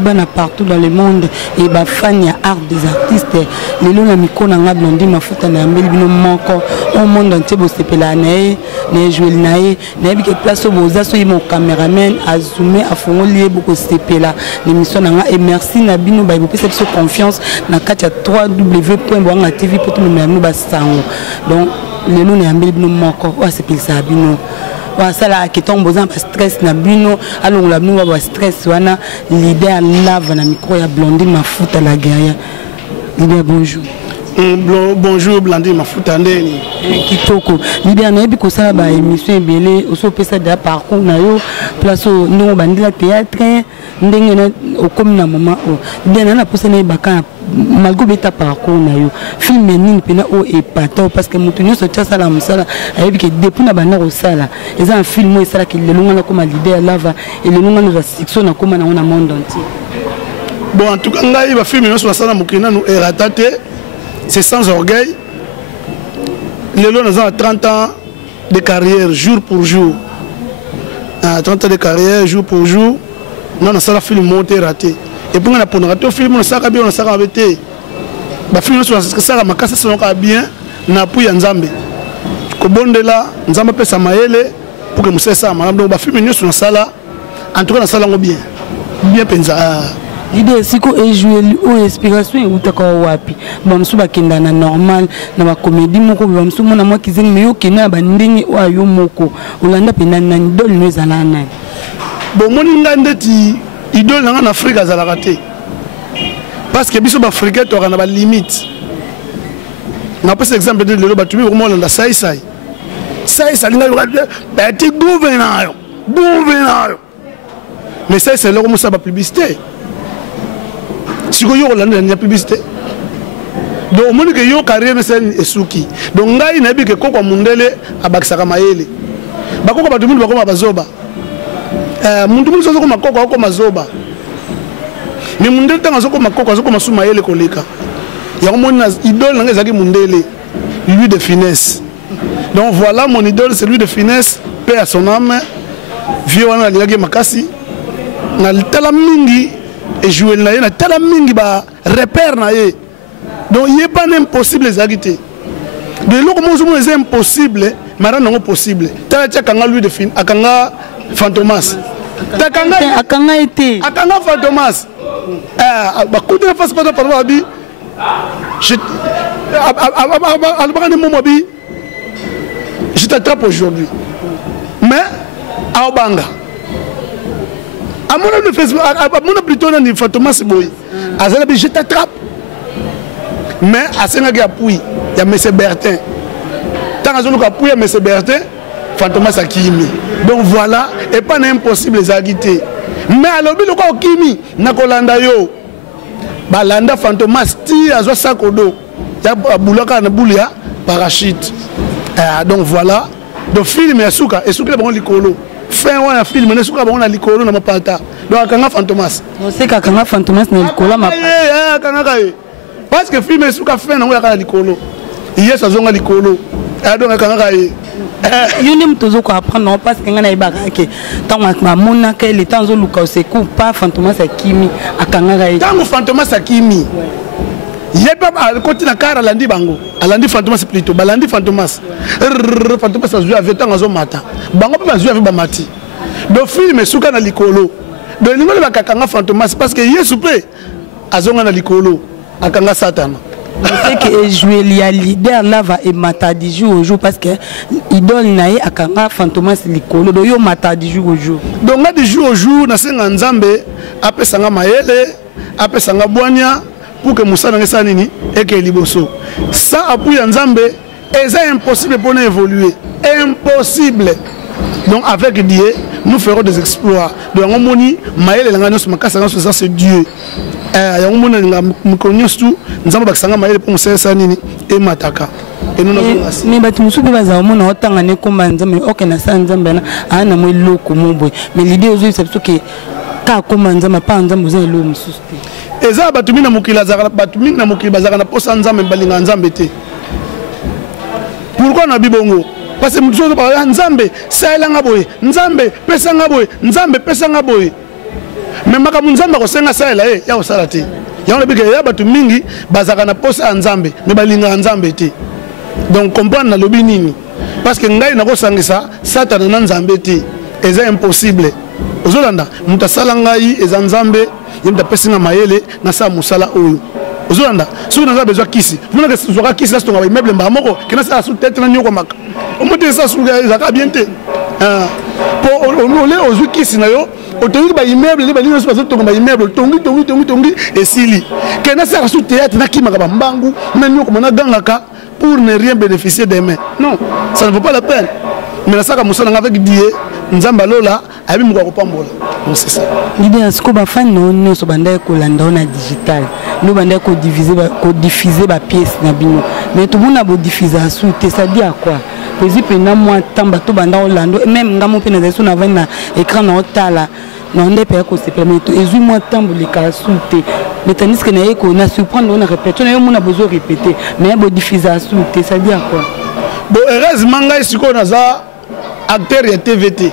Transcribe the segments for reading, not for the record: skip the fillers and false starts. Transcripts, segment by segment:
bana partout dans le monde et ba fan ya art des artistes lelo na mikona nga Blondie Mafuta na mbeli bino moko au monde entier bo sepela nae ne jouer nae na bi ke place au boza so mon cameraman a zoomé a fongoli beaucoup sepela l'émission na nga et merci na bino ba bopesa biso confiance na kati ya www.boanga.tv pour tout le monde ba sango donc lelo na mbeli bino moko wa sepela bino ça là qui tombe besoin de stress na bino alors la bino va stress wana leader lave na micro ya Blondie Mafuta la guerrière leader bonjour bonjour Blondie Mafuta ndeni kitoko leader na ebiko sala ba émission ebele oso pesa da parcours na yo place no bandila théâtre ndenge na okomi na mama o leader na posa na baka malgré beta parcours na yo film nini pena o epato parce que mutu nyo so tia sala musala ayebi ke depuis na bana ko sala eza un film o sala ke lelunga na koma leader lava et lelunga na section na koma na ona monde entier bon en tout cas ngai ba film nyo so sala mukina no eratate c'est sans orgueil lelo na za 30 ans de carrière jour pour jour 30 ans de carrière jour pour jour non na sala film monté raté et pour na pona to film na saka bien na saka bete ba film so saka makasa so ka bien na pu ya nzambe ko bondela nzambe pesa maele pour que musesa malam donc ba film nyusu na sala en tout cas na sala ngo bien penza l'idée siko e jouer o inspiration e utaka wapi bamsu bakenda na normal na ba comédie moko bamsu mona moi kizengi meyo kena ba ndenge o ayo moko olanda pena na idole no ezala na bon moni ngandeti idole en Afrique azala raté parce que biso ba africain to na ba limite na pas exemple de lelo batumi vraiment landa sai linga ba ti gouverneur mais ça c'est leur mo sa ba publicité si vous avez la publicité donc on dit que yo carrière c'est esuki donc ngai na bi ke koko mundele abakisaka mayele bakoko batumuli bakoma bazoba mundu mundu soko makoko ko mazoba mais mundele tanga soko makoko soko masu mayele koleka ya mona idole nanga zaki mundele lui de finesse donc voilà mon idole c'est lui de finesse paix à son âme vieux wana lingaki makasi na tala mingi et jouer na ye na tala mingi ba repère na ye donc il est pas impossible les agiter de l'autre monde c'est impossible mais non possible tala tia kanga lui de fin akanga Fantomas akanga été akanga Fantomas ba coup de face pas par bi je albani momo bi je t'attrape aujourd'hui mais à Obanga à mon Facebook, à mon plutôt dans Fantomas boy. À Zalabi je t'attrape. Mais à Sénégal appuie, il y a M. Bertin. Tant que je appuie M. Bertin, Fantomas a Kimi. Donc voilà, et pas impossible les agiter. Mais à l'objet de quoi Kimi, Nakolanda yo, Balanda Fantomas tire à Sakodo. Il y a Boulaka na Boulia, parachute. Donc voilà, donc film et Souka est bon l'icolo. Fin on a film ne suka bon a likolo na mapata donc akanga Fantomas on sait qu'akanga Fantomas na likolo mapata akanga kai parce que film suka fin na ngaka likolo yes azonga likolo donc akanga kai yuni mtozo ko apprendre parce que ngana ibaka ke tango mamona ke le temps zo luka se coup pas Fantomas akimi akanga kai tango Fantomas akimi yeba côté na kara landi bango alandi Fantomas plutôt balandi Fantomas Fantomas a joué avec tango zo mata bango pas joué avec bamati do film suka na likolo do ningo ba kakanga Fantomas parce que yesu pe azonga na likolo akanga satana c'est que jouer les leader là va et mata du jour au jour parce que idole nae akanga Fantomas likolo do yo mata du jour au jour donc na du jour au jour na senga nzambe apesanga mayele apesanga bwanya pour que Moussa n'ait nini et que liboso ça appuie Nzambe et c'est impossible pour nous évoluer impossible donc avec Dieu nous ferons des exploits donc on moni maël langano sur makasa ça c'est Dieu on moni nous connaissons tout Nzambe bakisanga maël pour Moussa nini et mataka et nous n'avons pas mais batu musu be baza omona otanga ne komba Nzambe okena sa Nzambe na ana mo loko mobwe mais l'idée aujourd'hui c'est que ka komba Nzambe pa Nzambe vous lo musu et ça batumi na mukila zaka batumi na mukila bazaka na posa Nzambe balinga Nzambe te pourquoi na bibongo parce que mutu ba Nzambe saelanga boye Nzambe pesanga boye Nzambe pesanga boye mais makambo nzambe akosenga salela ye ya kosala te yango lobi ke ya bato mingi bazalaka na posa ya nzambe me balingaka nzambe te donc comprendre nalobi nini parce que ngai nakosangisa satana na nzambe te eza impossible ozolanda moto asala ngai eza nzambe ye moto apesi nga mayele nasala mosala oyo ozolanda soki naza bezwa kisi monaka zwaka kisi nasitonga baimmeuble mbaka moko ke nasala su tete nanyokomaka omote esa suka ezalaka bien te po ole ozwi kisi na yo otongi baimmeuble nde balingi nyonso bazotonga baimmeuble tongi esili ke nasala su théâtre nakimaka bambangu nanyokoma nagangaka pour ne rien bénéficier demain non ça ne vaut pas la peine mais nasaka mosala nga avec die nzamba lola abi muka kopambola donc c'est ça l'idée est que ba fan non so banda ko landa na digital no banda ko diffuser ba pièce na bino mais tout monde a beau diffuser sous ça dit à quoi pesi pena moi tamba to banda olando même ngamo pena zesu na vana écran na otala non ndé pe ko se permettre ezui moi tambo les cas sous mais tandis que na ko na surprendre on répéter on a besoin répéter mais beau diffuser sous ça dit à quoi bon heureusement ngai siko naza acteur ya TVT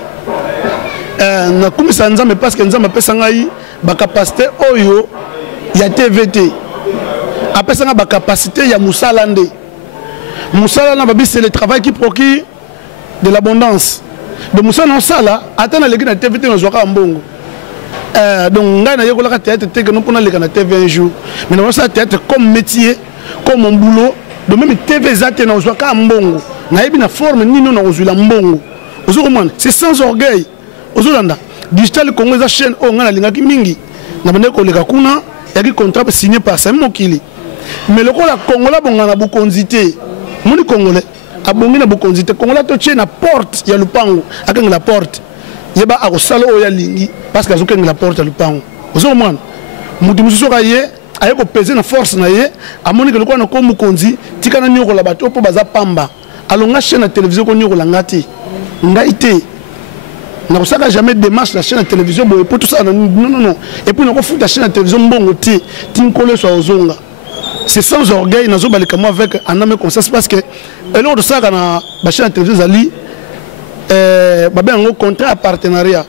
na kumisa nzambe parce que nzambe apesa ngai ba capacité oyo ya TVT apesa nga ba capacité ya musala nde musala na babi c'est le travail qui procure de l'abondance de musala na sala atana leki na TVT na zwaka mbongo donc ngai na yekolaka théâtre te que non pona leka na TV un jour mais na ça théâtre comme métier comme mon boulot de même TV zate na zwaka mbongo na yebi na forme nino na ozula mbongo ozokomana c'est sans orgueil ozolanda digital Congo eza chaîne o ngana lingaki mingi na bande ko leka kuna yaki contrat signé par Sami Mokili mais le kola Congola bongana bukonzité moni congolais abongi na bukonzité Congola to tie na porte ya lupango akenga la porte yeba akosala o ya lingi parce que azokenga la porte ya lupango ozokomana mutu mususu ka ye aye ko peser na force na ye amoni ke lokona ko mukonzi tika na nyoko la bato po baza pamba alonga chaîne na télévision ko nyoko la ngati ngai te na kosaka jamais démarche la chaîne de télévision boye pour tout ça non et puis on fout la chaîne de télévision mbongo te tinkole so ozonga c'est sans orgueil nazo balika moi avec aname conscience parce que lors de ça na la chaîne de télévision ali babe un contrat partenariat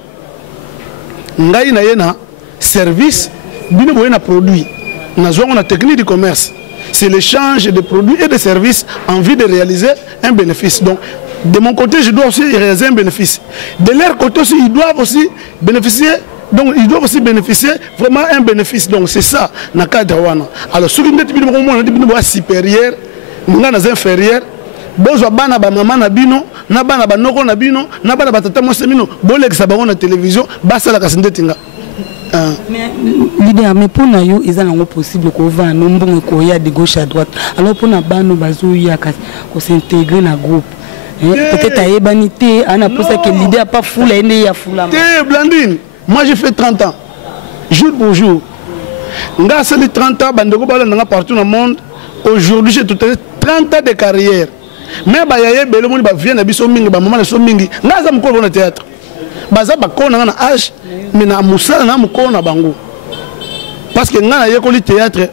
ngai na yena service bino boye na produit na zo on a technique du commerce c'est l'échange de produits et de services en vue de réaliser un bénéfice donc de mon côté, je dois aussi réaliser un bénéfice. De leur côté aussi, ils doivent aussi bénéficier. Donc, ils doivent aussi bénéficier vraiment un bénéfice. Donc, c'est ça, dans le cadre. Alors, ceux qui sont supérieurs, nous sommes inférieurs. Bozo bana ba mama na bino, na bana ba noko na bino, na bana ba tata mwese bino, bolek sa bango na télévision, basa la kasinde tinga. Mais l'idée mais pour nous ils ont possible qu'on va nombre qu'on y a de gauche à droite. Alors pour nous bano bazo ya qu'on s'intégrer dans groupe. Peut-être à Ebanité, on a pensé que l'idée n'a pas foule, elle est foule. Blandine, moi j'ai fait 30 ans, jour pour jour. Nga sali 30 ans, bandeko balanga partout dans le monde. Aujourd'hui j'ai tout 30 ans de carrière. Mais ba yaye belo moni ba vient na biso mingi ba maman na so mingi. Nga za mko na théâtre. Baza ba kona na âge, mais na musala na mko na bango. Parce que nga na yekoli théâtre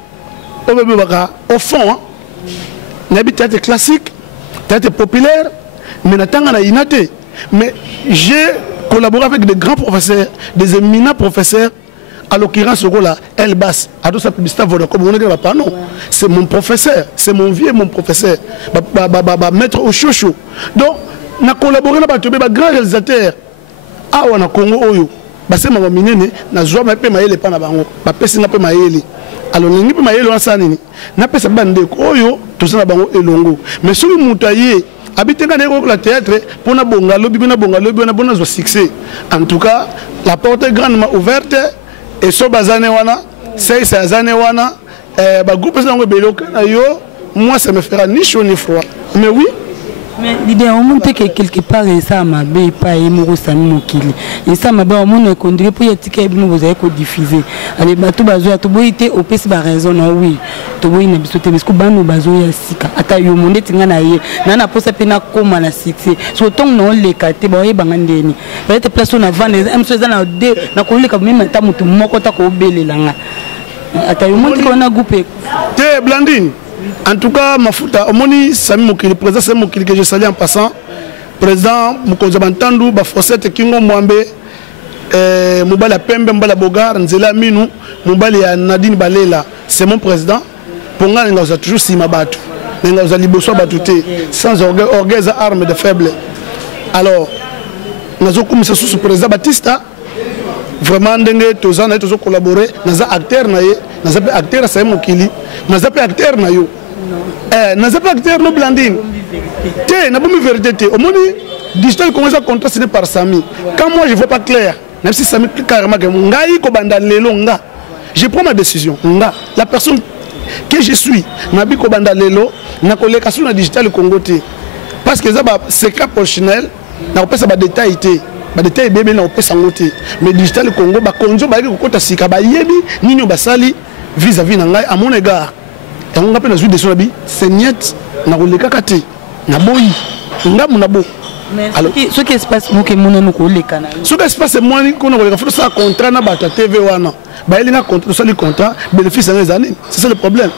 au bébé baka au fond, na bi théâtre classique, théâtre populaire. Mais j'ai collaboré avec des grands professeurs, des éminents professeurs, à l'occurrence là, Elbas, à tout ça publicité non, c'est mon professeur, c'est mon vieux mon professeur, maître Ochocho. Donc, on a collaboré avec des grands réalisateurs. Ah, on a Congo Oyo, c'est ma minene, na joie ma pe maele pa na bango, ba pesi na pe maele. Alors ngi pe maele on sanini, na pesa bande Oyo, tout ça na bango elongo. Mais sur le moutaillé habiter dans le théâtre pour na bongalo bibina bongalo bibina bonne succès. En tout cas, la porte est grandement ouverte et so bazane wana, c'est ça zane wana ba groupe ça ngo beloka na yo, moi ça me fera ni chaud ni froid. Mais oui. Mais l'idée au monde que quelque part ça m'a bé pas émoro Sami Mokili. Et ça m'a bé au monde conduire pour y ticket nous vous avez ko diffuser. Allez bato bazo to boité au pesi ba raison na oui. To boy na bisote parce que bano bazo ya sika. Ata yo monde tinga na ye. Na na posa pena koma na succès. So tong no le kate ba yebanga ndeni. Ba te place na vane am so za na de na ko le ka même ta mutu moko ta ko belelanga. Ata yo monde ko na groupe. Te Blandine. En tout cas, Mafuta, Omoni Sami Mokili, président Sami Mokili que je salue en passant, président Mokonza Bantandou, Bafosette Kingo Mwambe, mobali ya Pembe, mobali ya Bogar, Nzela Minou, mobali ya Nadine Balela, c'est mon président. Pour nga nga uza toujours sima batu. Nga uza liboso batu te sans orgueil arme de faible. Alors nazo komisa sous président Batista vraiment ndenge tozana tozo collaborer naza acteur na ye, naza pe acteur sa mokili, naza pe acteur na yo. Naza pe acteur no Blandine. Te na bomi vérité te. Au moni digital commence à contrat signé par Sami. Quand moi je vois pas clair, même si Sami carrément que ngai ko banda lelo nga, je prends ma décision. Nga la personne que je suis, nabi ko banda lelo na koleka sur na digital Congo te. Parce que ça ba secret professionnel, na ko pesa ba détail te. Ba détail bébé na ko pesa ngote. Mais digital Congo ba konjo ba ko kota sika ba yebi nini basali vis-à-vis na ngai à mon égard. Et on appelle les décisions bi, c'est net na koleka kate. Na boyi. Nga muna bo. Alors, ce qui se passe, nous que mon nom collé canal. Ce qui se passe, moi, qu'on a fait ça contrat na bata TV wana. Bah il y a contrat, ça le contrat, bénéfice dans les années. C'est ça le problème.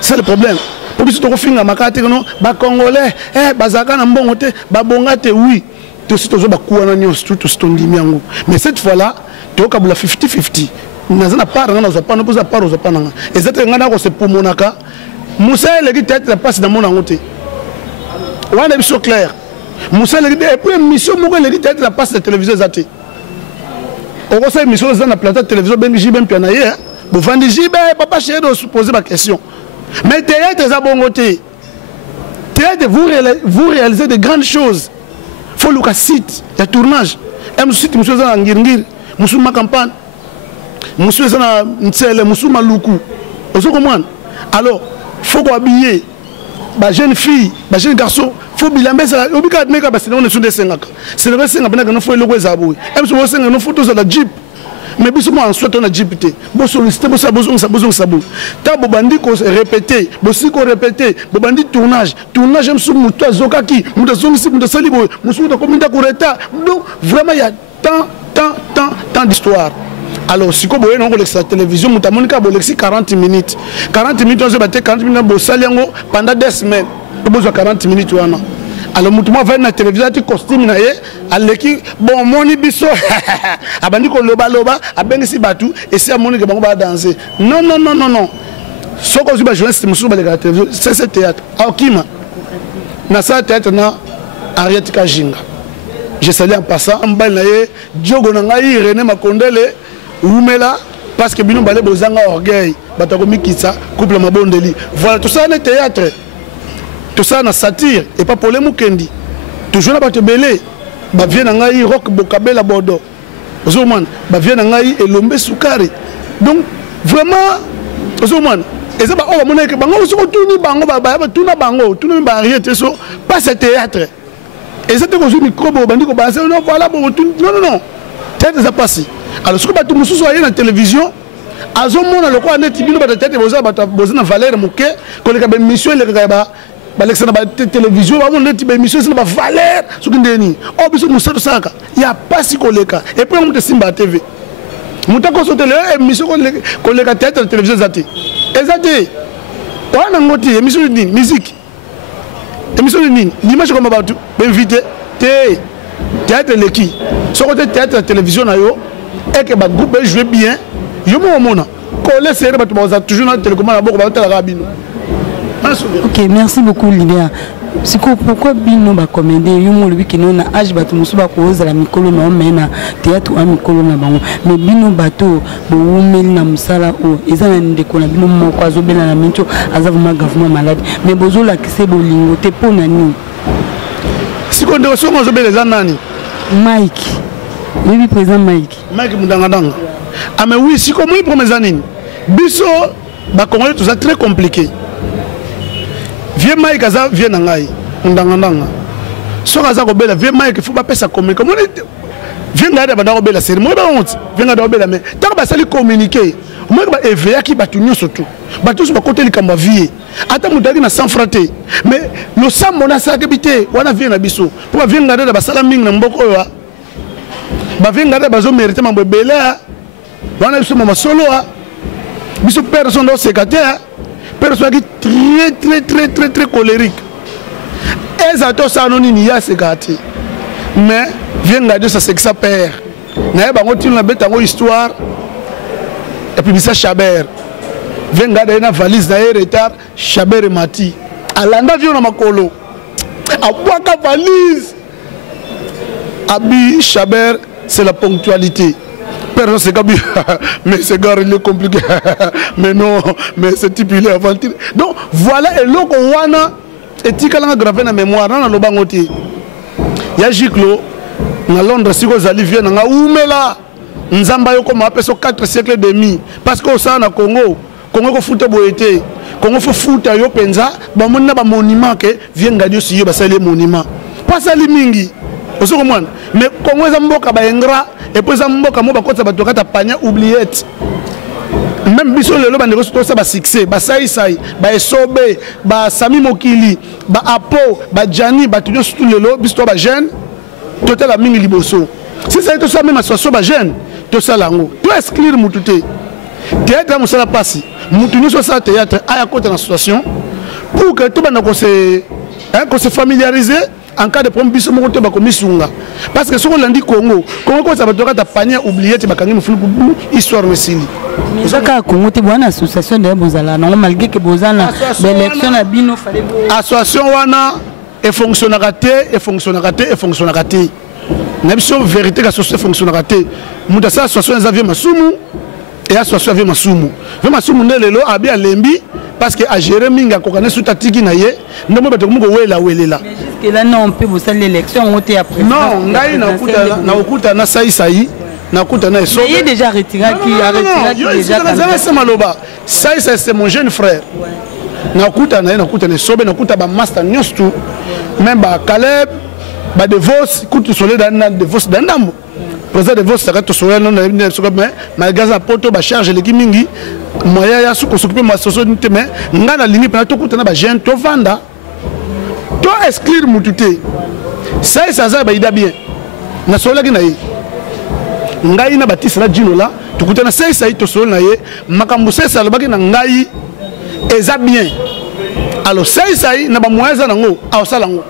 C'est ça le problème. Pour que tu te refines à ma carte, non, bah congolais, bazaka na mbongote, bah bongate oui. Tout ce que tu as coué na tout ce ton dimiango. Mais cette fois-là, tu as kabula 50-50. Nazana part, na za pas, na posa part, za pas na. Et ça te ngana ko se pour monaka. Moussa le qui tête la passe dans mon angote. Wana biso clair. Moussa le dit et puis mission moko le dit tête la passe de télévision zate. On conseille mission dans la plateau de télévision ben jibem pianaye. Bo vandi jibe papa chéri de se poser ma question. Mais théâtre za bongote. Théâtre vous réalisez de grandes choses. Faut le site, il y a tournage. Et site monsieur za ngirngir, monsieur ma campagne. Monsieur za ntsele, monsieur maluku. Ozo comprendre. Alors, faut qu'on habiller ba jeune fille, ba jeune garçon, faut bilamber ça. Obika neka ba sinon on est sur des sengaka. C'est le senga bena no faut le go zabou. Em so senga no photos la jeep. Mais biso mo en soit on a jeep té. Bo solliciter bo sabou. Ta bo bandi ko répéter, bo si ko répéter, bo bandi tournage em so muto azokaki, muto zongi muto salibo, muso to kominda ko reta. Donc vraiment il y a tant d'histoire. Alors, si vous avez la télévision, vous avez 40 minutes. 40 minutes, vous avez 40 minutes pendant 2 semaines. Vous avez 40 minutes. Alors, vous avez la télévision, vous avez costume, vous avez bon, mon biso, abandi ko loba, abengi si batu, et c'est à mon que vous danser. Non. Ce que vous avez joué, c'est la télévision, c'est ce théâtre. Alors, qui m'a? Dans ce théâtre, Ariette Kajinga. Je salue en passant, Diogo Nangaï, René Makondele. Oumela parce que bino balé bozanga orgueil batako mikisa couple mabondeli voilà tout ça na théâtre tout ça na satire et pas pour les mukendi toujours na bato belé ba vient ngai rock bokabela bodo ozoman ba vient ngai elombe sukari donc vraiment ozoman et ça ba o mona ke bango soko tuni bango ba tuna bango tuna ba arrêter so pas ce théâtre et ça te ko micro bo bandiko ba non voilà bon non tête ça passe. Alors, ce que tu me à la télévision, à ce moment-là, le quoi, net, bino tête, besoin de valeur, mouké, quand les gars, mission, les gars, la télévision, avant net, mission, c'est la valeur, ce qu'on dit. Oh, bisous, nous sommes ça, il n'y a pas si qu'on les cas. Et puis, on te simba TV. Nous t'avons consulté l'émission qu'on les gars, tête, la télévision, zati. Et zati, on a un émission de musique. Émission de Nîmes, l'image comme about, invité, théâtre, les qui. Ce côté théâtre, la télévision, et que le groupe joue bien, je me suis toujours dans la télécommande. Ok, merci beaucoup, Lydia. Pourquoi Bino va commander le week-end na âge bateau musuba cause la mikolo na mena théâtre a mikolo na bango mais Bino bateau bo umeli na musala o ezana ndeko na Bino moko azobela na minto azavuma gavuma malade mais bozo la kise bolingo te pona ni siko ndo so azobela za nani Mike. Oui, président Mike. Mike Moudangadanga. Ah mais oui, si comme oui pour mes années. Biso, bah Congolais tout ça très compliqué. Vieux Mike Aza vient nangai Moudangadanga. So Aza Robela vieux Mike il faut pas passer communiquer. Comment vient garder ba Robela c'est moi ba honte. Vient garder Robela mais tant ba sali communiquer. Moi ba éveiller qui ba tunyo surtout. Ba tous ba côté likamba vie. Ata mudagi na sans frater. Mais le sang mona sa habité, wana vient na biso. Pour vient garder ba sala ming na mboko yo. Ba venga da bazo mériter mambo belea bana biso mama solo biso personne dans secrétaire personne qui très colérique et ça to ça non ni ya secrétaire mais venga de ça c'est que ça perd na bango tino na betango histoire et puis ça Chabert venga da na valise na retard Chabert mati alanda vio na makolo abwaka valise abi Chabert c'est la ponctualité. Personne c'est comme mais ce gars il est compliqué mais non mais ce type il est aventureux. Donc voilà et loko wana etikala gravé na mémoire na lobangoti ya Jiklo na Londres siko zali vient na umela nzamba yo koma apeso 4 siècles et demi parce que au sein na Congo ko foot boyete Congo fo foot yo penza ba monna ba monument ke vient ngadio si yo ba sali monument pas sali mingi oso komwana mais Congo eza mboka ba engra et puis eza mboka mo ba kota ba tokata panya oubliette même biso lelo bandeko to sa ba succès ba sai ba esobe ba Sami Mokili ba Apo ba Jani ba tunyo surtout lelo biso ba jeune total la mingi liboso si ça to ça même association ba jeune to ça lango to exclure mututé théâtre mo sala passi mutunyo so ça théâtre aya kota na association pour que tout bana ko se familiariser en cas de problème biso mo to ba ko misunga parce que ce qu'on landi Congo ko ça ba to kata panya oubliette ba kangi mo fulu histoire mesili mais ça ka Congo te bonne association de bozala non malgré que bozala l'élection na bino fallait association wana et fonctionnera na biso vérité que association fonctionnera te muta sa association za vie masumu et association vie masumu ne lelo abi alembi parce que a gérer minga ko kana suta tiki na ye ndemo bato ko welela mais jusque là non on peut bosala l'élection on était après non ngai na okuta na sai na kuta na eso. Il est déjà retiré qui a retiré déjà. C'est maloba. Ça c'est mon jeune frère. Na kuta na sobe na kuta ba master nyostu. Même ba Caleb ba de vos kutu solé dans de vos danambo. Président de vos ça to solé non na sobe mais gaza poto ba charge l'équipe mingi. Moya ya suko s'occuper ma soso nte mais ngana lingi pa to kuta na ba jeune to vanda. To exclure mututé. Ça za ba ida bien. Na solé ki na yi. Ngai na batisa la djino la tukutana sai to solo na ye makambo sesa lobaki na ngai eza bien alors sai na ba moyeza nango awsala ngo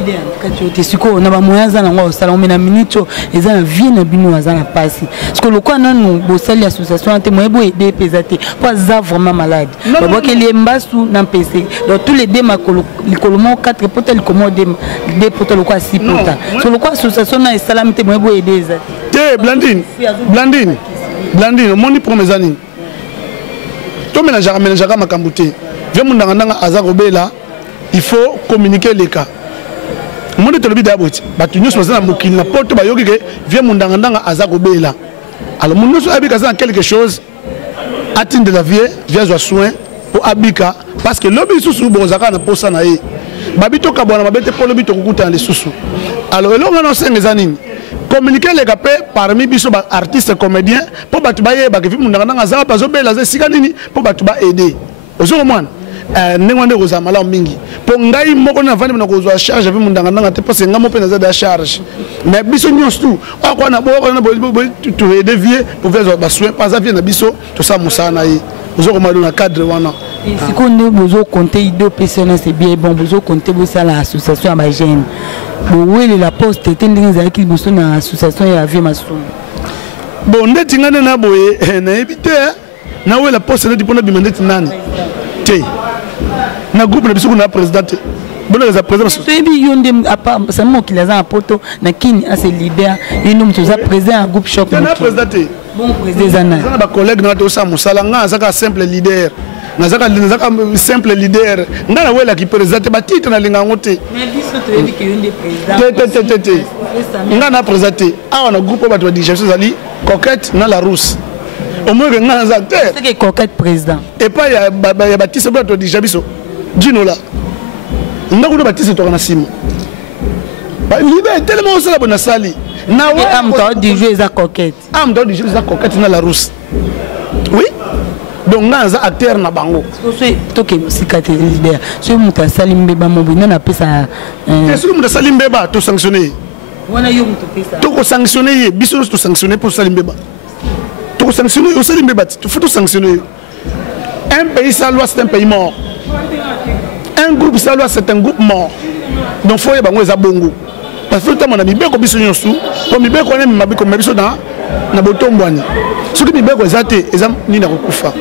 idée kati te siko na ba moyeza nango awsala ngo na minito eza na vie na bino azana pasi parce que lokwa nanu bosali association te moyebo aider pesate pas za vraiment malade babo ke lembasu na PC donc tous les deux makolo likolomo 4 pota likomo de pota lokwa 6 pota so lokwa association na salamité moyebo aider za Blandine, mon premier année. Tout ménageara Makambouté. Viens mon danganga Azarobela, il faut communiquer les cas. Mon de tolobi d'abord, Batunius was na Mokil na porte bayogi, viens mon danganga Azarobela. Alors mon nous habika quelque chose, atteindre de la vie, via soin pour Abika, parce que l'objet sous Bozaka na posa na e. Babito Kabwana, Babete pour l'objet de les sous. Alors, l'on a annoncé les années. Communiquer les gars parmi biso artistes comédiens pour batubaye ba kifi mundanga nga za bazo bela za sikanini pour batuba aider ozo mwana nengwande kozamala mingi pour ngai moko na vandi na kozwa charge vi mundanga nga te parce ngamo pe na za da charge mais biso nyonstu akwa na bo tu aider vie pour faire ba soin pas ça vie na biso to ça musana yi ozo mwana na cadre wana si qu'on besoin compter deux personnes c'est bien bon besoin compter ça l'association à jeune bon la poste était dans qui besoin na association ya vie masoum bon ndetingana na boye na éviter na la poste na dipona bimande tinani té na groupe na biso na président bon les président so ebi yonde apa ça mo ki la poto na kini a se leader et nous tous président groupe choc na président bon président na ba collègue na to sa musala nga zaka simple leader nazaka simple leader ngana wela ki président ba titre na linga ngote mais biso to ebi ki yonde président ngana président a na groupe ba to digestion zali coquette na la rousse au moins ngana za acteur c'est que coquette président et pas ya baptiste ba to digestion dino la ndako baptiste to na sima ba libe tellement ça la bonne sali na wa am to di jouer za coquette am to di jouer za coquette na la rousse oui donc nga acteur na bango to ke sikate leader so muta salimbe ba mo bina na pesa est-ce que muta salimbe ba to sanctionner wana yo muta pesa to ko sanctionner biso to sanctionner pour salimbe ba to ko sanctionner au salimbe ba to faut sanctionner un pays sans loi c'est un pays mort un groupe sans loi c'est un groupe mort donc faut y bango za bongo parce que tama na mibeko biso nyosu ko mibeko na mabiko mabiso na botombwani soki mibeko ezate eza nini na kokufa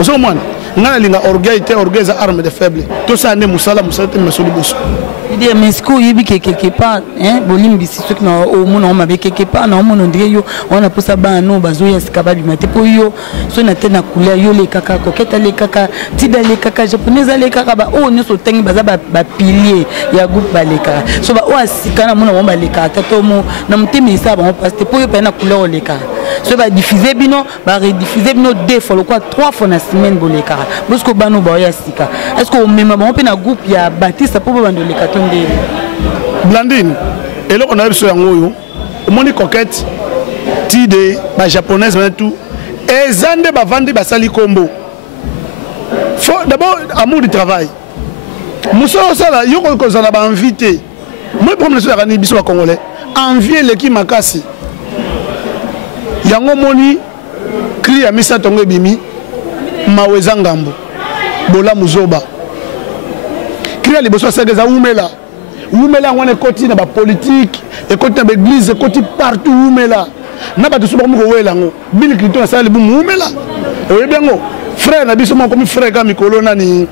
oso mwana ngana linga orgueil te orgueil za arme de faible to ça ne musala te mesoli boso dire mais ce qu'on y a quelque part hein bolim bisi ceux qui na au monde on m'avait quelque part na on dirait yo on a poussé ba non bazo ya skaba bimate po yo so na te na couleur yo les kaka koketa les kaka tida les kaka japonais les kaka ba o ne so tengi baza ba pilier ya groupe ba les kaka so ba o asikana mona on ba les kaka to mo na mtemi ça ba parce que po yo pa na couleur les kaka so ba diffuser bino ba rediffuser bino deux fois le quoi trois fois na semaine bo les kaka parce que ba no ba ya sika est-ce que même ba on pe na groupe ya Baptiste po ba ndo les kaka Blandine, et là on a besoin de moni coquette, tide, ba japonaise tout, et zande ba vendre ba sali combo. Faut d'abord amour du travail. Moussa sala yo ko zala ba invité. Moi problème sur la biso ba congolais, envier l'équipe makasi. Yango moni cri ya misa tongo bimi maweza ngambo. Bola muzoba. Cri les besoins c'est des oumela. Oumela on est côté na ba politique et côté na église et côté partout oumela. Na ba tusuba ko wela ngo. Bili kito na sala bu oumela. Et bien ngo frère na biso mo comme frère ka mikolo nani.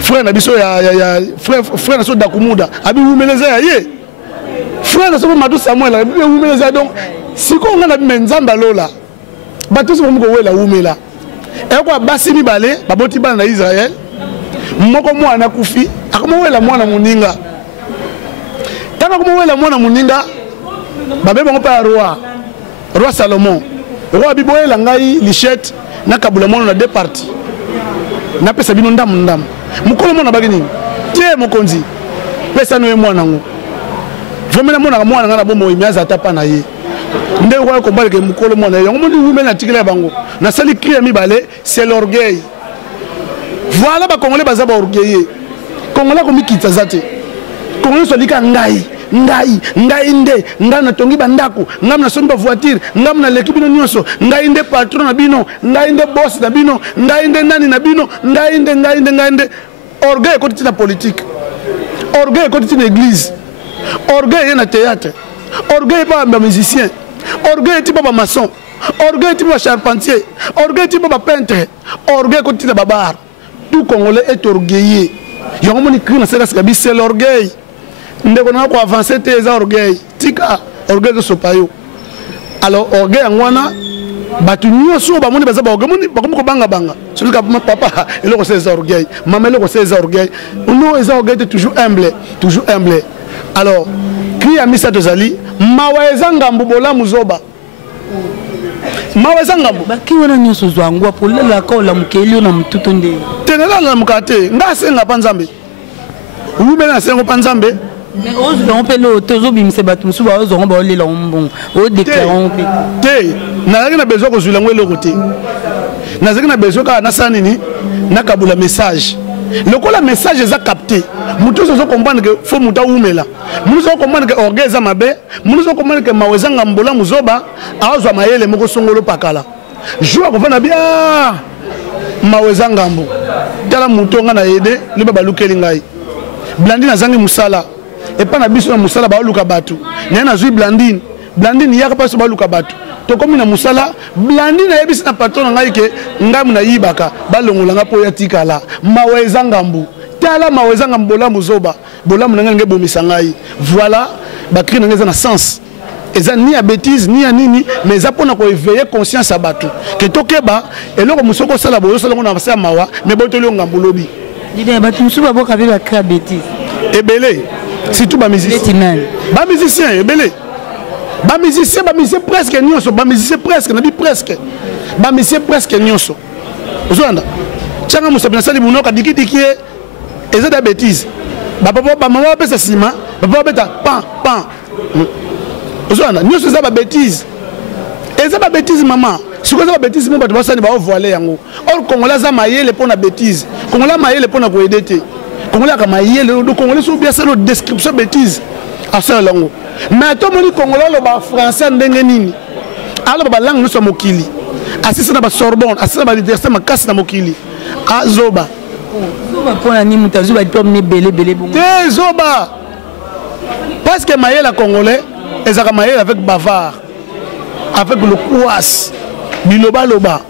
Frère na biso ya frère na so dakumuda. Abi oumeleza ya ye. Frère na so madu Samuel abi oumeleza donc si ko ngana bi menzamba lola. Ba tusuba ko wela oumela. Et quoi basi mi balé baboti bana na Israël. Moko mwana kufi akamwela mwana muninga. Tana kumwela mwana muninga babeba ngopa roi Salomon. Roi biboyela ngai lichette na kabula mwana na deux parties. Na pesa bino ndam. Mukolo mwana bagini. Tie mokonzi. Pesa no mwana ngo. Vomela mwana ngana bomo imyaza tapa na ye. Nde ko ko baleke mukolo mwana yo ngomundi wumena tikile bango. Na sali cri mi balé, c'est l'orgueil. Voilà ba Congolais baza ba orgueilleux. Congolais ko mikita zate. Congolais so lika ngai nde ngana tongi bandako ngamna somba voiture ngamna l'équipe no nyonso ngai nde patron na bino ngai nde boss na bino ngai nde nani na bino ngai nde orgueil ko tina politique orgueil ko tina église orgueil na théâtre orgueil pas ba musicien orgueil tipo ba maçon orgueil tipo ba charpentier orgueil tipo ba peintre orgueil ko tina babar. Tout Congolais est orgueilleux. Il y a un monde qui crie c'est l'orgueil. Nous devons avancer tes orgueils. Tika, orgueil de ce pays. Alors, orgueil en wana, batu nyoso ba moni bazaba orgueil moni banga banga. Celui qui a papa, il a ses orgueils. Maman il a ses orgueils. Nous les orgueils toujours humble. Alors, crie à Missa Tozali, maweza ngambu bola muzoba. Maweza ngambu. Baki wana nyoso zwangu pour la kola mukeli na mtuto nde. Tenela na mukate, ngase ngapa nzambe. Ube na sengo panzambe. Mais on peut le tozo bimse batu musuba ozo ngomba ole la mbon. O déclarant pe. Te, na besoin ko zulango le côté. Na zaki na besoin ka na sanini na kabula message. Le ko la message est capté. Mutu zo comprendre que faut muta umela. Mutu zo comprendre que orgueil za mabe, mutu zo comprendre que maweza ngambola muzoba azwa mayele moko songolo pakala. Joua ko fana bien maweza ngambo. Tala mutu nga na aider le baba lukeli ngai. Blandine azangi musala. Et pas na biso na musala ba luka batu. Na zui Blandine yaka pas ba luka batu. To komi na musala Blandine na yebisi na patron ngai ke ngamu na yibaka balongola nga po ya tikala. Maweza ngambo. Tala maweza ngambo bola muzoba. Bola munanga nge bomisa ngai. Voilà ba cri na sens. Eza ni a bêtise ni a nini mais eza pona ko éveiller conscience à batu. Que tokeba eloko musoko sala boyo sala ngona basa mawa mais botoli ngambo lobi. L'idée batu musuba boka vela créer bêtise. Ebele. Surtout ba musicien. Ba musicien ebele. Ba musicien presque nyonso, ba musicien presque na bi presque. Ba musicien presque nyonso. Ozanda. Changa musabina sali bunoka dikidiki eza da bêtise. Ba papa ba maman pesa sima, ba papa beta pan. Ozanda, nyonso eza ba bêtise. Eza ba bêtise maman. Si vous avez des bêtises, vous allez voiler yango. Or, Congolais za mayele pour la bêtise. Congolais mayele pour la goédete. Congolais ka mayele, le Congolais sont bien c'est une description bêtise. À ça lango. Mais tout le monde Congolais le ba français ndenge nini. Alors ba langue nous sommes mokili. Assise na ba Sorbonne, assise na ba université makasi na mokili. A zoba. Zoba pour la ni mutazuba diplôme ne belé bongo. Te zoba. Parce que Maël congolais, ils ont Maël avec bavard, avec le kouas, biloba loba.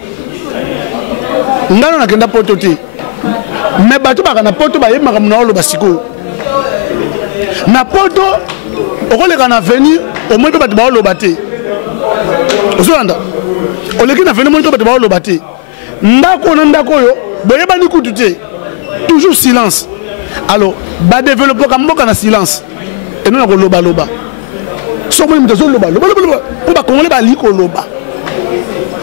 Ngano na kenda poto te. Mais bato ba na poto ba yema kamuna loba siko. Na poto okoleka na venir au moins bato ba loba te. Ozolanda. Oleki na venir moins bato ba loba te. Ndako na ndako yo, boyeba ni kutu te. Toujours silence. Alors, ba développer comme mboka na silence. Et nous on loba loba. Somo ni mtazo loba loba loba. Pour ba congolais ba liko loba.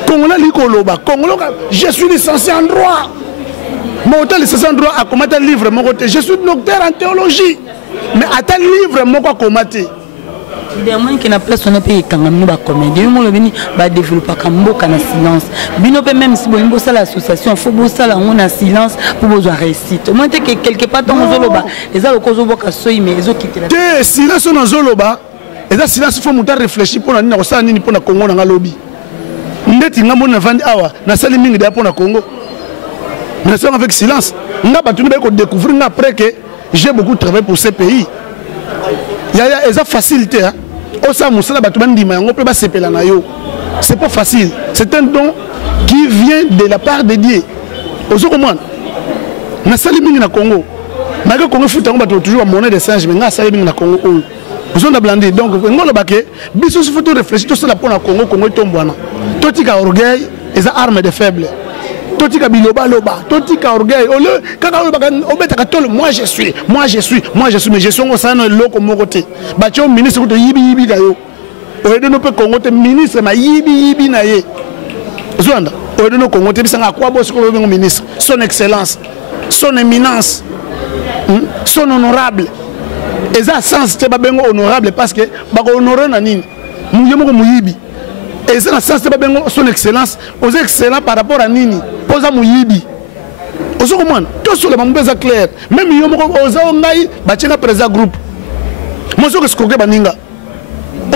Congolais liko loba. Congolais je suis licencié en droit. Mon hôtel licencié en droit a commenté un livre mon côté. Je suis docteur en théologie. Mais à tel livre mon quoi commenté. Idéalement qui na place on a payé quand même ba comédie. Moi le vini ba développer comme mboka na silence. Bino pe même si bo ça l'association faut bo ça là on a silence pour besoin réussite. Au moins que quelque part ton zoloba. Les a lokozo boka soyi mais les autres qui te la. Silence on zoloba. Et ça silence faut monter réfléchir pour na ça nini pour na Congo na lobby. Ndeti nga mona vandi awa na sali mingi da pour na Congo. Mais c'est avec silence. Nga ba tu ne découvrir après que j'ai beaucoup travaillé pour ces pays. Il y a des facilités. C'est pas facile. C'est un don qui vient de la part de Dieu. Vous comprenez? Na salimi na Congo. Malgré Congo foot on va toujours monnaie de singe mais na salimi na Congo. Vous on a blandé donc ngolo baké biso faut réfléchir tout ça pour na Congo Congo tombwana. Totika orgueil et ça arme de faible. Totika biloba loba, totika orgueil. Moi je suis, mais je suis au sein de l'eau comme côté. Bâtiment ministre de yibi d'ailleurs. Au lieu de nos Congo, ministre ma yibi naye. Zouanda, au lieu de nos Congo, c'est un quoi boss comme ministre. Son excellence, son éminence, son honorable. Et ça sens c'est pas bien honorable parce que bah honorer nani. Muyemo muyibi. Et ça sens c'est pas bien son excellence. Aux excellents par rapport à nini. Posa muyibi. Ozo comment tout sur les membres clair. Même yo moko oza ngai bachenga président groupe. Mozo que skoke baninga.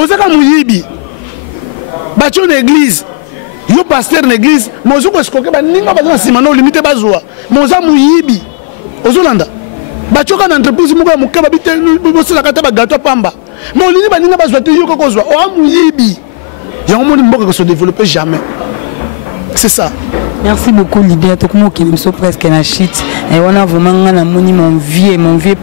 Oza ka muyibi. Bacho l'église. Yo pasteur l'église, mozo que skoke baninga bazana simano limité bazwa. Moza muyibi. Ozo landa. Bacho ka entreprise moko ya mukaba bite bosala kata ba gâteau pamba. Mais olini baninga bazwa te yo ko kozwa. O muyibi. Ya omoni mboka ko se développer jamais. C'est ça. Merci beaucoup Lydia, tout le monde qui me sont presque na shit. Et on a vraiment mon vieux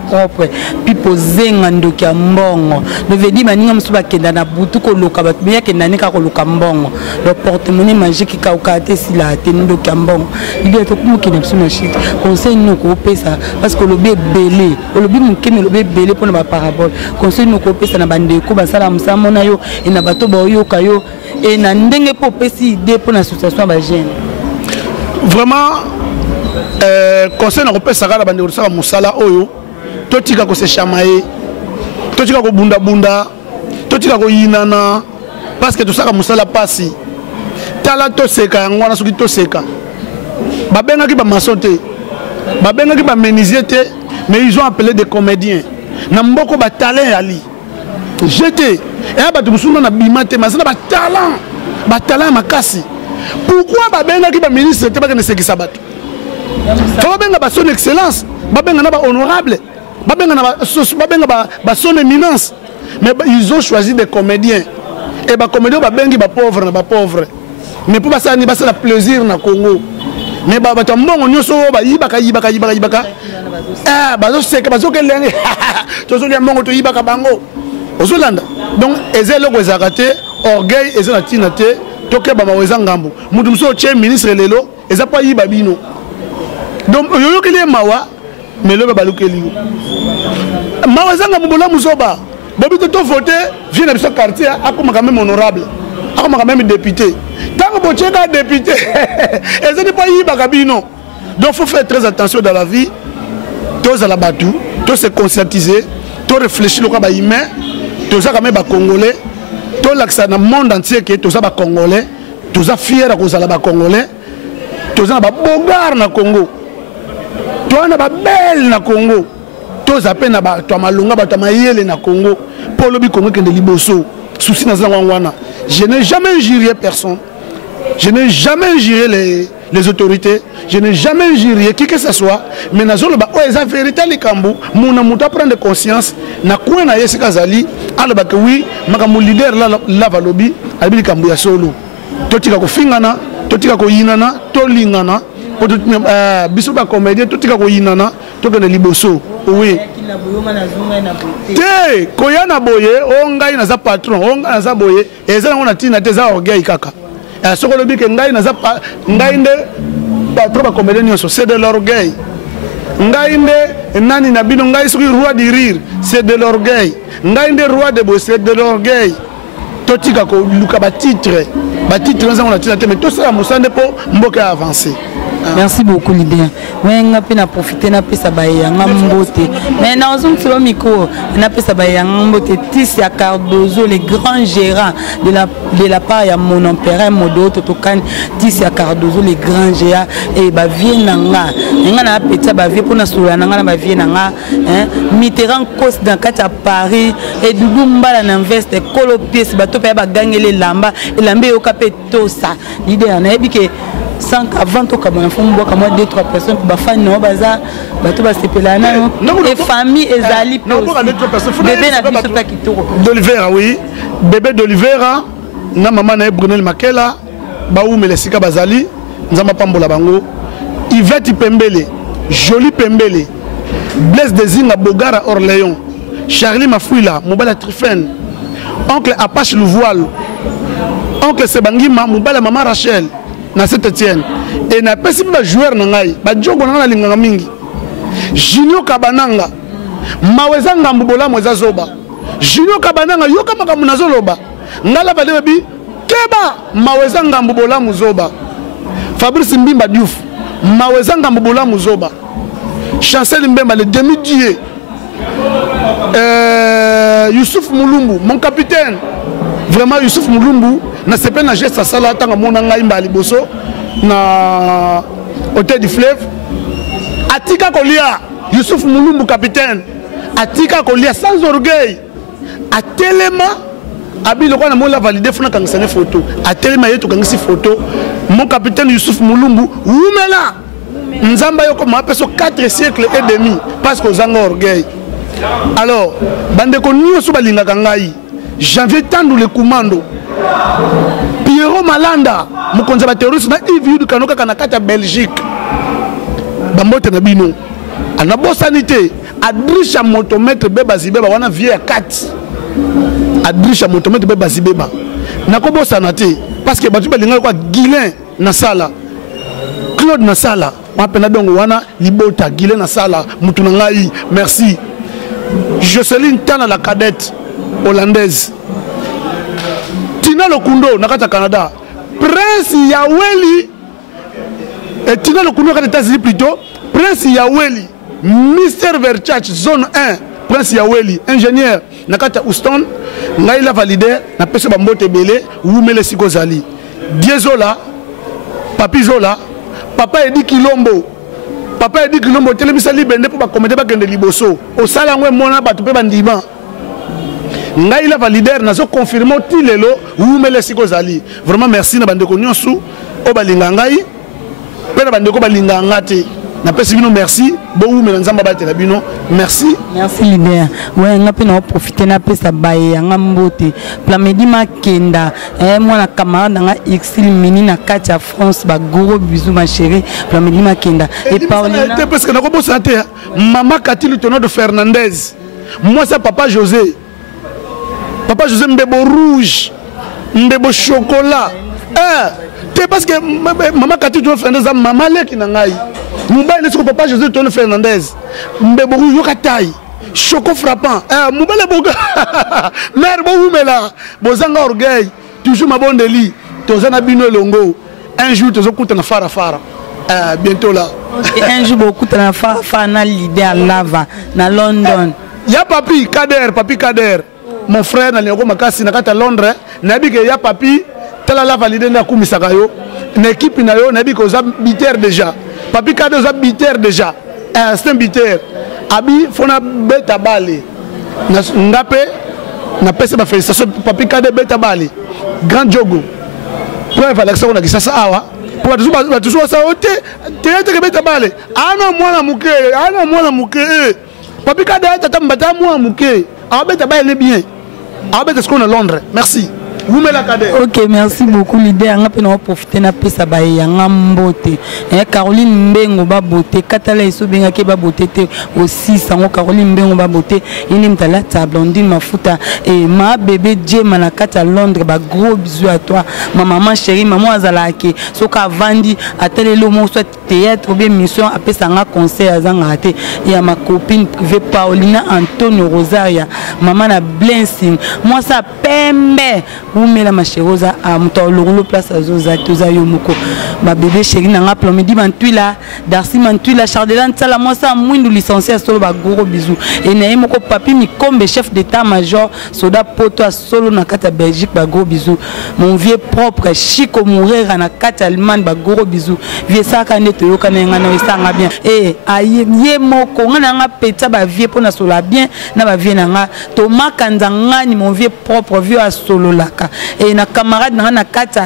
propre. Puis poser ngandoki mbongo. Le vedi maninga msuba kenda na butu ko loka ba bien kenda nika ko loka mbongo. Le porte-monnaie magique ka okate si la tendo ki mbongo. Lydia tout le monde qui me sont na shit. Conseil nous ko pesa parce que le bé belé. Le bé mon keme le bé belé pour na parabole. Conseil nous ko pesa na bande ko ba sala msamo na yo et na bato ba yo kayo et na ndenge po pesi idée pour l'association ba jeune. Vraiment, conseil européen ça va bande ça musala oyo totika ko se chamaye totika ko bunda bunda totika ko yinana parce que tout ça musala passi tala to seka ngwana soki to seka babenga ki ba masote babenga ki ba menuisier te mais ils ont appelé des comédiens na mboko ba talent ali jeté et ba to musuna na bimate masana ba talent makasi. Pourquoi babenga ki ba ministre te ba ne sekisa bato? Babenga ba son excellence, babenga na ba honorable, babenga na ba son éminence. Mais ils ont choisi des comédiens. Et ba comédiens babengi ba pauvre na ba pauvre. Mais pour ça ni ba ça la plaisir na Congo. Mais ba bato mbongo nyoso ba yibaka. Ah bazo seka bazo kelenge. Tozo lia mbongo to yibaka bango. Ozolanda. Donc ezelo ko zakate orgueil ezela tinate. Toke ba maweza ngambo mudu mso che ministre lelo eza pa yiba bino donc yoyo kele mawa melo ba lukeli maweza ngambo bola musoba bobi to voter vient na biso quartier akoma quand même honorable akoma quand même député tant que bocheka député eza ni pa yiba kabino donc faut faire très attention dans la vie tous à la batu tous se conscientiser tous réfléchir au ba humain tous ça quand même ba congolais. Tout l'accès dans le monde entier que tous les Congolais, tous les fiers de les Congolais, tous les bogards na Congo, tous les belles na Congo, tous les peines na malunga batamaïele na Congo, pour le Congo qui est liboso, souci na zangwana. Je n'ai jamais injurié personne. Je n'ai jamais injurié les autorités, je n'ai jamais injurié qui que ce soit, mais na zolo ba o eza vérité likambo, mon amuta prendre conscience na quoi na yesi kazali, alors que oui, makambo leader la valobi, ali likambo ya solo. Totika ko fingana, totika ko yinana, to lingana, poto biso ba comédien totika ko yinana, to ke na liboso. Oui. Te koyana boye, o ngai na za patron, o ngai na za boye, ezana ngona tina te za orgueil kaka. Ce que je dis, c'est de l'orgueil. Roi de rire, c'est de l'orgueil. Roi de beau, c'est de l'orgueil. Totika ko luka ba titre mais tout ça mboka avancer. Merci beaucoup Lydia. Mais on a profité na pesa baye ngambote. Mais na ozum solo micro, na pesa baye ngambote Tisia Cardozo, les grands gérants de la part ya mon empère modo totokan Tisia Cardozo, les grands gérants et ba vie nanga. Nga na peta ba vie pona solo nanga na ba vie nanga, hein. Mitterrand cause dans kata Paris et Dudumbala na investe kolo pièce bato pa ba gagner les lamba et lambe yo kapé tout ça. Lydia na ebi ke avant tout comme on boit comme 2-3 personnes pour faire non bazar bateau va se pelana et famille et zali bébé na biso ta kitoko d'Olivera oui bébé d'Olivera na maman na Brunel Makela ba ou melesika bazali nzamba pambola bango Yvette Pembele Jolie Pembele Blaise Dezinga Bogara Orléans Charlie Mafuila Mobala Trifen oncle Apache Louvoile oncle Sebangima Mobala maman Rachel na Saint-Étienne et na pesi ba joueur na ngai ba jogo na linganga mingi Junior Kabananga maweza ngambu bola mweza zoba Junior Kabananga yoka makamu na zoloba ngala ba debi keba maweza ngambu bola muzoba Fabrice Mbimba Diouf maweza ngambu bola muzoba Chancel Mbemba le demi-dieu Youssouf Moulumbu mon capitaine vraiment Youssouf Moulumbu na sepe na geste sala tanga mona ngai mbali boso na hôtel du fleuve atika kolia Youssouf Moulumbu capitaine atika kolia sans orgueil atelema abilo kwa na mola valider funa kangisa photo atelema yetu kangisi photo mon capitaine Youssouf Moulumbu umela nzamba yoko mapeso 4 siècles et demi parce que zanga orgueil alors bande ko nyoso balinga kangai janvier tandu le commando Pierrot Malanda mukonza ba terroriste na Yves Kanoka kana kata Belgique bambote na bino ana bosanité adrisha motomètre beba zibeba wana vie 4 adrisha motomètre beba zibeba nako bosanate parce que batu balinga kwa Guilin na sala Claude na sala mapena dongo wana libota Guilin na sala mutu na ngai merci Jocelyne Tana la cadette hollandaise Tina Lokundo nakata Canada Prince Yaweli et Tina Lokundo nakata États-Unis plutôt Prince Yaweli Mr Verchach zone 1 Prince Yaweli ingénieur nakata Houston ngai la validé na pesa bambote belé wumele sikozali Diezola Papi Zola Papa Edi Kilombo telemisa libende pour ba commettre ba kende liboso au sala ngwe mona batu pe bandima ngai la validaire nazo confirmer tilelo wumele sikozali vraiment merci na bandeko nyonso o balinga ngai pe na bandeko balinga ngati na pesi bino merci bo wumele nzamba batela bino merci leader ouais nga pe na profiter na pesa baye nga mbote Plamedi Makenda mwana camarade nga Exil Mini na kati ya France ba gros bisous ma chérie Plamedi Makenda et Paulina parce que na ko bossa te maman Cathy Tonneau de Fernandez moi c'est Papa José Mbebo rouge, Mbebo chocolat. C'est parce que maman Cathy Tonneau Fernandez a maman qui n'a pas. Mouba est le Papa José Tonneau Fernandez. Mbebo rouge, yokatai. Choco frappant. Mouba le boga. Mère Boumela. Bozanga orgueil. Toujours ma bonne délit. Tozana bino longo. Un jour, tu as na fara. Bientôt là. Un jour, beaucoup de la fara na l'idée à Lava, na London. Ya papi Kader. Mon frère na leko makasi na kata Londres na bi ke ya papi tala la valider na kumisaka yo na équipe na yo na bi ko za biter déjà papi Kader za biter déjà c'est un biter abi fona beta bale na ngape na pesa ba félicitation papi Kader beta bale grand jogo preuve Alexa on a dit ça awa pour tu sois ça au théâtre que beta balé ana mwana muke papi kada tata mbata mwana muke a beta balé bien a beta ce qu'on a Londres merci. Ok, merci beaucoup. L'idée, on a profité de ça. Caroline Mbengo va beauté. Katala iso benga ke va beauté aussi. Sango Caroline Mbengo va beauté. Il est là, ta blondine ma fouta et ma bébé J Manakata à Londres. Bah gros bisous à toi, ma maman chérie, maman Azalake. Soka Vandi à tel lomo soit théâtre ou bien mission après ça un concert à Zangate. Il y a ma copine privée Paulina Antonio Rosaria. Maman a blessing. Moi ça pembe. Où met la machérosa à Moutolo place à Zoza Toza Yomoko. Ma bébé chérie n'a pas plomidi Mantuila, Darcy Mantuila, Chardelan Sala, moi ça moins de licencié à solo gros bisous. Et Naïmoko papi mi comme chef d'état-major, soda poto à solo na kata Belgique, gros bisous. Mon vieux propre, Chico mourir à na kata Allemagne, gros bisous. Vieux ça quand est yo quand ngana ça nga bien. Eh aye moko ngana nga peta ba vieux pour na sola bien, na ba vieux nga Thomas Kanzanga ni mon vieux propre vieux à solo là. Et na camarade na kata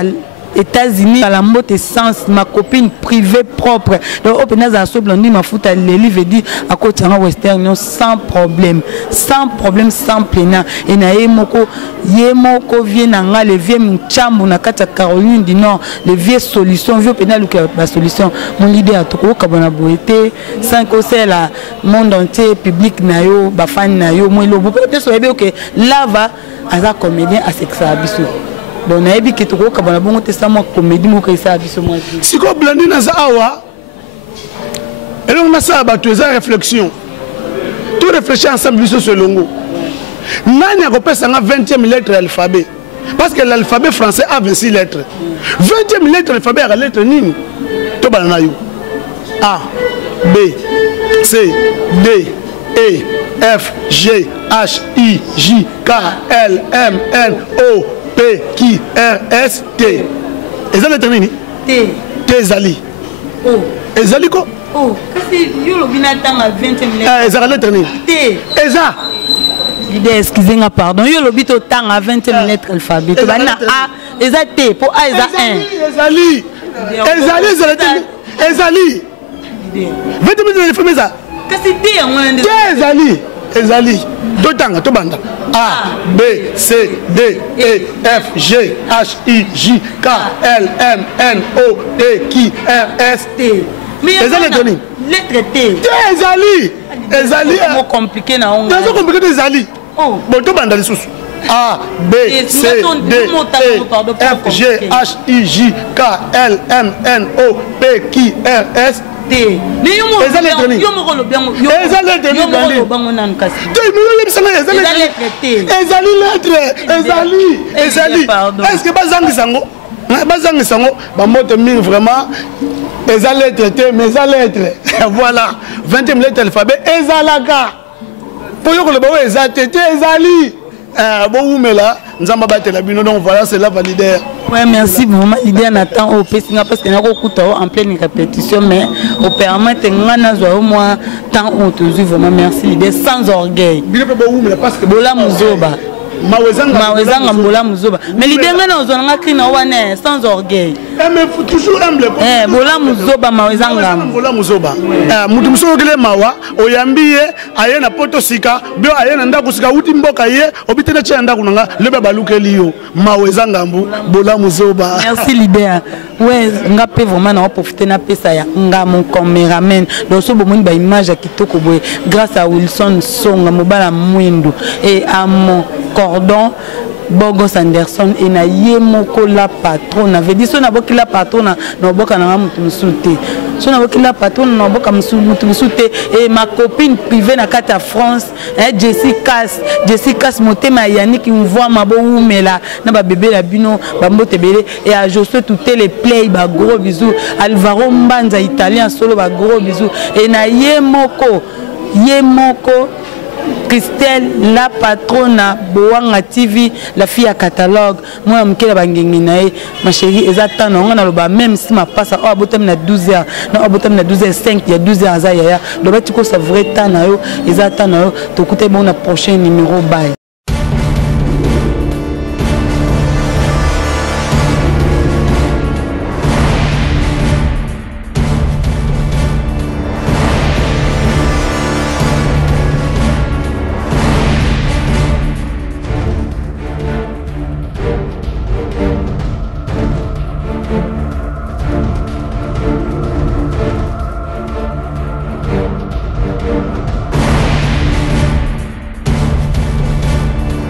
États-Unis à la mode essence ma copine privée propre donc open za so blondine ma futa les livres dit à côté en western sans problème sans plena et na yemoko vient na le vieux mchambu na kata Caroline du Nord le vieux solution vieux pénal que la solution mon idée à tout kabona boité 5 c'est la monde entier public na yo ba fan na yo moi lo peut-être so ebe que là va à comédien à sexa biso. Bon, on a dit que tu as dit que tu as comédie si tu as blindé dans awa, et on a ça à tu as réflexion. Tu réfléchis ensemble sur ce longo. Nani a repéré 20e lettre de l'alphabet. Parce que l'alphabet français a 26 lettres. 20e lettre de l'alphabet a la lettre Nini. Tu as dit A, B, C, D, E, F, G, H, I, J, K, L, M, N, O, P, Q, R, S, T. Et ça, lettre Nini? T. T, Zali. O. Et Zali quoi? O. Qu'est-ce que vous avez dit à 20e lettre? Et ça, la lettre Nini? T. Et ça? Excusez-moi, pardon. Vous avez dit autant à 20e lettre alphabet. Vous avez dit A. Et ça, T. Pour A, et ça, 1. Et Zali. Et Zali. Et Zali. 20e lettre alphabet, ça? Qu'est-ce que T en moins de T, Zali. Et Zali. Tout temps, tout banda. A, B, C, D, E, F, G, H, I, J, K, L, M, N, O, P, Q, R, S, T. Mais il y a une lettre T. T, Zali. Et Zali. C'est compliqué, non? C'est compliqué, Zali. Oh. Bon, tout banda, les sous. A, B, C, D, E, F, G, H, I, J, K, L, M, N, O, P, Q, R, S, T. Mais il y a un est-ce que Bazangi Sango vraiment les lettres T, mais les lettres voilà 20e lettre alphabet ezalaga pour yo le bawo ezate T ezali bon mais là nous avons battu la bino donc voilà c'est là validaire. Ouais, merci vraiment l'idée n'attend au pessinga parce que n'a pas en pleine répétition mais au permettre ngana zo moi tant on te vraiment merci l'idée sans orgueil. Bien pas bon mais parce que bola muzoba Mawezanga mbola muzoba mais l'idée ngana ozonga krina wane sans orgueil. Mais faut toujours humble. Bola muzoba mawezanga bola muzoba mutu musogele mawa oyambiye aye na poto sika bio aye na ndako sika uti mboka ye obitena cha ndako nanga lebe balukeli yo mawezanga mbu bola muzoba. Merci l'idée. Ouais ngape vraiment na profiter na pesa ya nga mon cameraman donc so bomoni ba image kitoko boye grâce à Wilson Songa mobala mwendo et à mon cordon Bogos Anderson et na yemoko la patronne avait dit so na boki la patronne na boka na mutu musute so na boki la patronne na boka mutu musute et ma copine privée na kata France Jessica motema Yannick mvoa mabo umela na ba bébé la bino ba mbote belé et à Josué tout les play ba gros bisous Alvaro Mbanza italien solo ba gros bisous et na yemoko Christelle, la patronne Boanga TV, la fille à catalogue. Moi, je suis là, ma chérie, exactement. On a même si ma passe à 12h, non, à 12h05, il y a 12h, donc tu sais, c'est vrai, exactement. Tu écoutes mon prochain numéro. Bye.